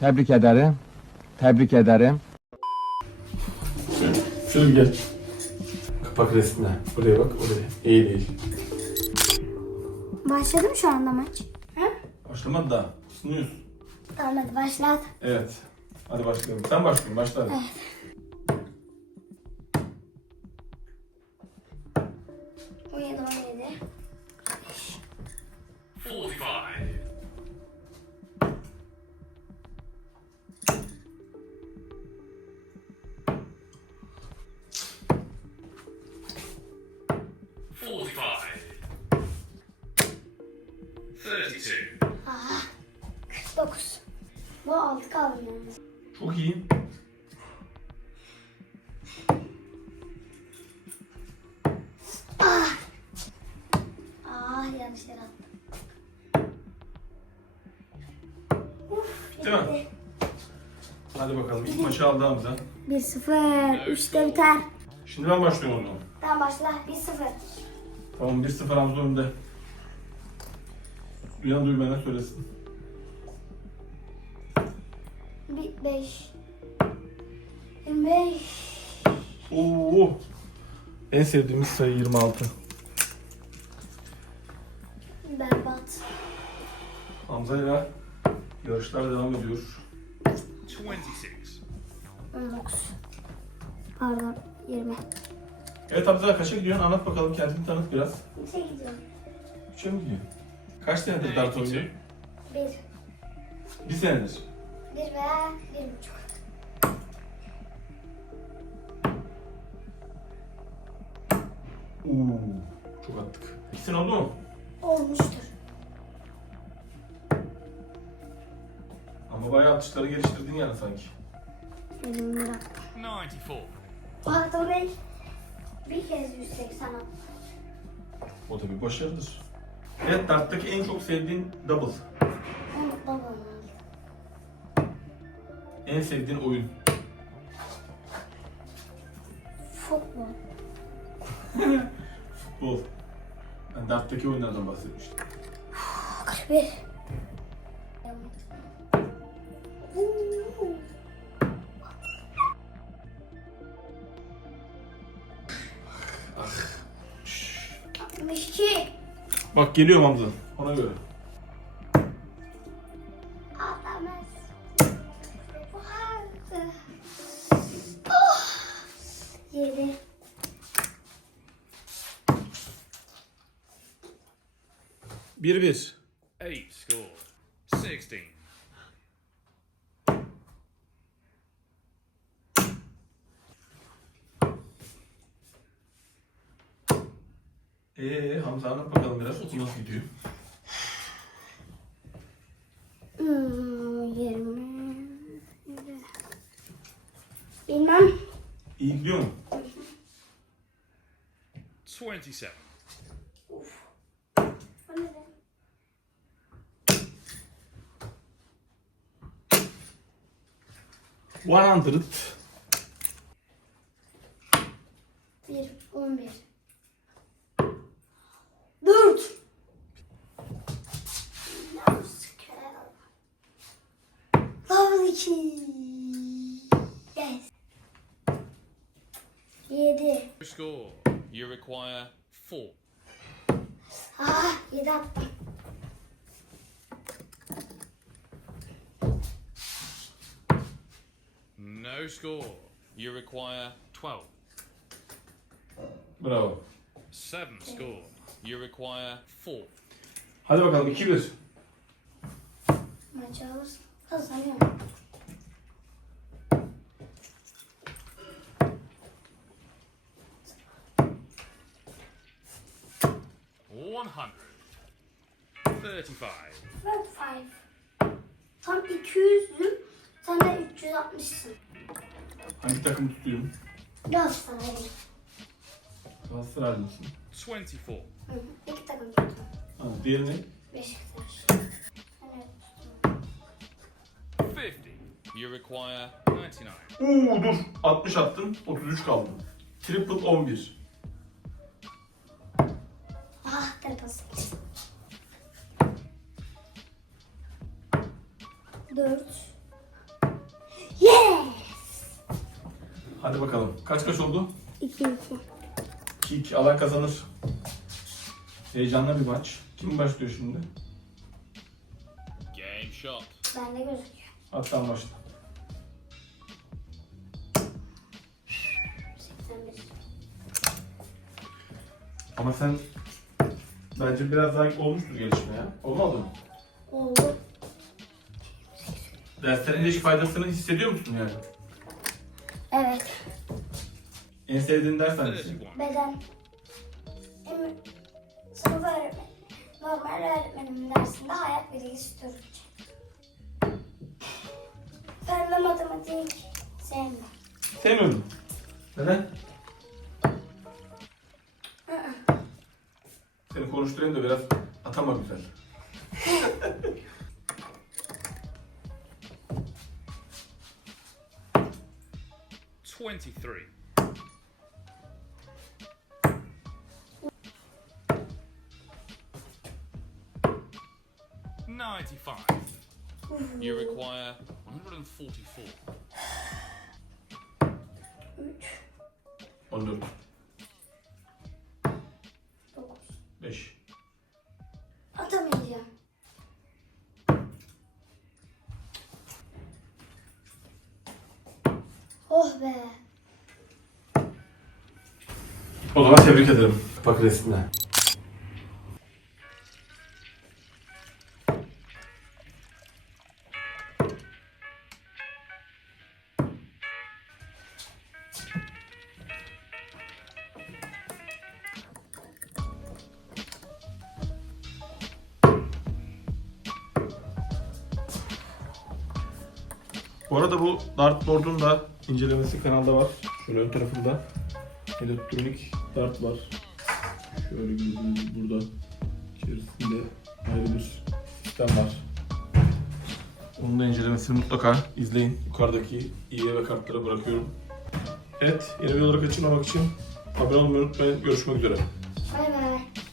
Tebrik ederim. Tebrik ederim. Şöyle gel. Kapak resmine. Buraya bak, oraya. İyi değil. Başladı mı şu anda maç? Ha? Başlamadı da. Sunuyoruz. Tamam hadi başlat. Evet. Hadi başlayalım. Sen başlayın, başla hadi. On Bu altı kaldı yalnız. Çok iyi. Ah yanlış yere attım. Uf Değil mi? bitti. Hadi bakalım. İlk maçı aldı Hamza. 1-0. Üçte biter. Şimdi ben başlıyorum o zaman. Tamam başla. 1-0. Tamam 1-0 Hamza önde. Duyan duymayana söylesin. 5. 25. Oo. En sevdiğimiz sayı 26. Berbat. Hamza ile yarışlar devam ediyor. Twenty-six. 19. Pardon 20. Evet Hamza kaça gidiyorsun? Anlat bakalım kendini tanıt biraz. 3'e gidiyorum. Üçe mi gidiyor? Kaç senedir dart oynuyor? 1. Bir senedir. 1 veya 1,5. Oo. Çok attık. İki sene oldu mu? Olmuştur. Ama bayağı atışları geliştirdin yani sanki. Elim bırak. Ninety-four. Pardon Bey. Bir kez 180 attım. O da bir başarıdır. Evet darttaki en çok sevdiğin double. En sevdiğin oyun. Futbol. Futbol. Ben darttaki oyunlardan bahsetmiştim. 41. Şşş. 62. Bak geliyorum Hamza. Ona göre. 1-1. 8 scored. 16. Eee Hamza anlat bakalım biraz okul nasıl gidiyor? Hmm, 20. Bilmem. İyi gidiyor mu? 27. One hundred. 1, 11. 4. Level 2. Yes. 7. Score. You require four. Ah 7 attım. No score. You require twelve. Bravo. Seven score. You require four. Hadi bakalım 2-1. Maçı alırsın. Kazanıyorum. One hundred. Thirty-five. 5. Tam 200'lüm. Sen de 360'sın. Hangi takım tutuyorum? Galatasaray'ım. Galatasaray mısın? Twenty-four. Hı hı. İki takım tuttum. Ha, diğerini? Beşiktaş. Evet tuttum. Fifty. You require ninety-nine. Oo dur. 60 attım. 33 kaldı. Triple 11. Dört. Yes! Hadi bakalım. Kaç kaç oldu? İki iki. İki iki. Alan kazanır. Heyecanlı bir maç. Kim başlıyor şimdi? Game shot. Bende gözüküyor. Hatta başla. 81. Ama sen bence biraz daha olmuştur gelişme ya. Olmadı mı? Oldu. Derslerin ilişki faydasını hissediyor musun yani? Evet. En sevdiğin ders 31. hangisi? Beden. Sınıf öğretmeni. Normal öğretmenimin dersinde hayat bilgisi Türkçe. Ben de matematik sevmiyorum. Sevmiyordum. Neden? Seni konuşturayım da biraz atama güzel. Twenty-three. Ninety-five. You require one hundred and forty-four. 14, Oh be. O zaman tebrik ederim. Bak resmine. Bu arada bu dartboard'un da incelemesi kanalda var. Şöyle ön tarafında elektronik dart var. Şöyle gördüğünüz burada içerisinde ayrı bir sistem var. Onun da incelemesini mutlaka izleyin. Yukarıdaki iyi ve kartlara bırakıyorum. Evet, yeni videoları kaçırmamak için abone olmayı unutmayın. Görüşmek üzere. Bay bay.